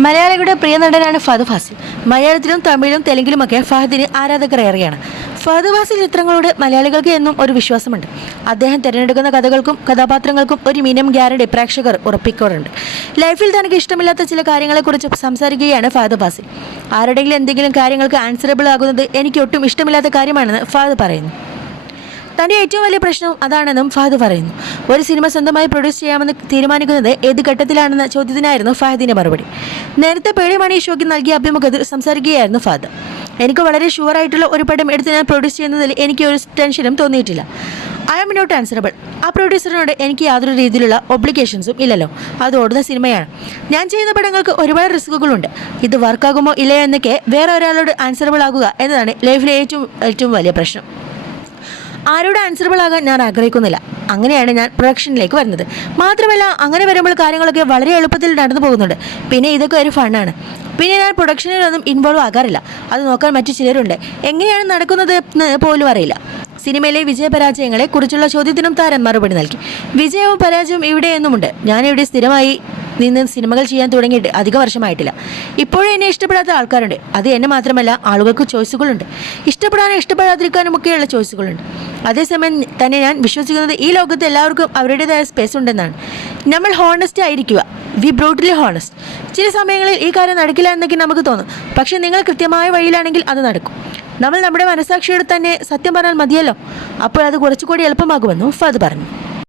മലയാളികളുടെ പ്രിയ നടനാണ് ഫഹദ് ഫാസിൽ. മലയാളത്തിലും തമിഴിലും തെലുങ്കിലുമൊക്കെ ഫഹദിന് ആരാധകർ ഏറെയാണ് ഫഹദ് ഫാസിൽ ചിത്രങ്ങളോട് മലയാളികൾക്ക് എന്നും ഒരു വിശ്വാസമുണ്ട്. അദ്ദേഹം തിരഞ്ഞെടുക്കുന്ന കഥകൾക്കും കഥാപാത്രങ്ങൾക്കും ഒരു മിനിമം ഗ്യാരണ്ടി പ്രേക്ഷകർ ഉറപ്പിക്കാറുണ്ട്. ലൈഫിൽ തനിക്ക് ഇഷ്ടമില്ലാത്ത ചില കാര്യങ്ങളെക്കുറിച്ച് സംസാരിക്കുകയാണ് ഫഹദ് ഫാസിൽ. ആരുടെങ്കിലും എന്തെങ്കിലും കാര്യങ്ങൾക്ക് ആൻസറബിൾ ആകുന്നത് എനിക്ക് ഒട്ടും ഇഷ്ടമില്ലാത്ത കാര്യമാണെന്ന് ഫഹദ് പറയുന്നു. തന്റെ ഏറ്റവും വലിയ പ്രശ്നം അതാണെന്നും ഫഹദ് പറയുന്നു. ഒരു സിനിമ സ്വന്തമായി പ്രൊഡ്യൂസ് ചെയ്യാമെന്ന് തീരുമാനിക്കുന്നത് ഏത് ഘട്ടത്തിലാണെന്ന ചോദ്യത്തിനായിരുന്നു ഫഹദിന്റെ മറുപടി. നേരത്തെ പേടിമണി ഷോയ്ക്ക് നൽകിയ അഭിമുഖത്തിൽ സംസാരിക്കുകയായിരുന്നു ഫഹദ്. എനിക്ക് വളരെ ഷുവർ ആയിട്ടുള്ള ഒരു പടം എടുത്ത് ഞാൻ പ്രൊഡ്യൂസ് ചെയ്യുന്നതിൽ എനിക്ക് ഒരു ടെൻഷനും തോന്നിയിട്ടില്ല. ഐ എം നോട്ട് ആൻസറബിൾ ആ പ്രൊഡ്യൂസറിനോട് എനിക്ക് യാതൊരു രീതിയിലുള്ള ഒബ്ലിക്കേഷൻസും ഇല്ലല്ലോ. അത് ഓടുന്ന സിനിമയാണ്. ഞാൻ ചെയ്യുന്ന പടങ്ങൾക്ക് ഒരുപാട് റിസ്കുകളുണ്ട് ഇത് വർക്കാകുമോ ഇല്ലയോ എന്നൊക്കെ വേറെ ഒരാളോട് ആൻസറബിൾ ആകുക എന്നതാണ് ലൈഫിലെ ഏറ്റവും ഏറ്റവും വലിയ പ്രശ്നം. ആരോട് ആൻസറബിൾ ആകാൻ ഞാൻ ആഗ്രഹിക്കുന്നില്ല. അങ്ങനെയാണ് ഞാൻ പ്രൊഡക്ഷനിലേക്ക് വരുന്നത്. മാത്രമല്ല അങ്ങനെ വരുമ്പോൾ കാര്യങ്ങളൊക്കെ വളരെ എളുപ്പത്തിൽ നടന്നു പോകുന്നുണ്ട്. പിന്നെ ഇതൊക്കെ ഒരു ഫണ്ണാണ് പിന്നെ ഞാൻ പ്രൊഡക്ഷനിലൊന്നും ഇൻവോൾവ് ആകാറില്ല. അത് നോക്കാൻ മറ്റു ചിലരുണ്ട്. എങ്ങനെയാണ് നടക്കുന്നത് പോലും അറിയില്ല. സിനിമയിലെ വിജയപരാജയങ്ങളെ കുറിച്ചുള്ള ചോദ്യത്തിനും താരം മറുപടി നൽകി. വിജയവും പരാജയവും ഇവിടെയെന്നുമുണ്ട് ഞാനിവിടെ സ്ഥിരമായി നിന്ന് സിനിമകൾ ചെയ്യാൻ തുടങ്ങിയിട്ട് അധിക വർഷമായിട്ടില്ല. ഇപ്പോഴും എന്നെ ഇഷ്ടപ്പെടാത്ത ആൾക്കാരുണ്ട്. അത് എന്നെ മാത്രമല്ല ആളുകൾക്ക് ചോയ്സുകളുണ്ട് ഇഷ്ടപ്പെടാനും ഇഷ്ടപ്പെടാതിരിക്കാനും ഒക്കെയുള്ള ചോയ്സുകളുണ്ട് അതേസമയം തന്നെ ഞാൻ വിശ്വസിക്കുന്നത് ഈ ലോകത്ത് എല്ലാവർക്കും അവരുടേതായ സ്പേസ് ഉണ്ടെന്നാണ്. നമ്മൾ ഹോണസ്റ്റ് ആയിരിക്കുക. വി ബ്രൂട്ടലി ഹോണസ്റ്റ് ചില സമയങ്ങളിൽ ഈ കാര്യം നടക്കില്ല എന്നൊക്കെ നമുക്ക് തോന്നും. പക്ഷേ നിങ്ങൾ കൃത്യമായ വഴിയിലാണെങ്കിൽ അത് നടക്കും. നമ്മൾ നമ്മുടെ മനസാക്ഷിയോട് തന്നെ സത്യം പറഞ്ഞാൽ മതിയല്ലോ. അപ്പോൾ അത് കുറച്ചുകൂടി എളുപ്പമാകുമെന്നും ഫത് പറഞ്ഞു.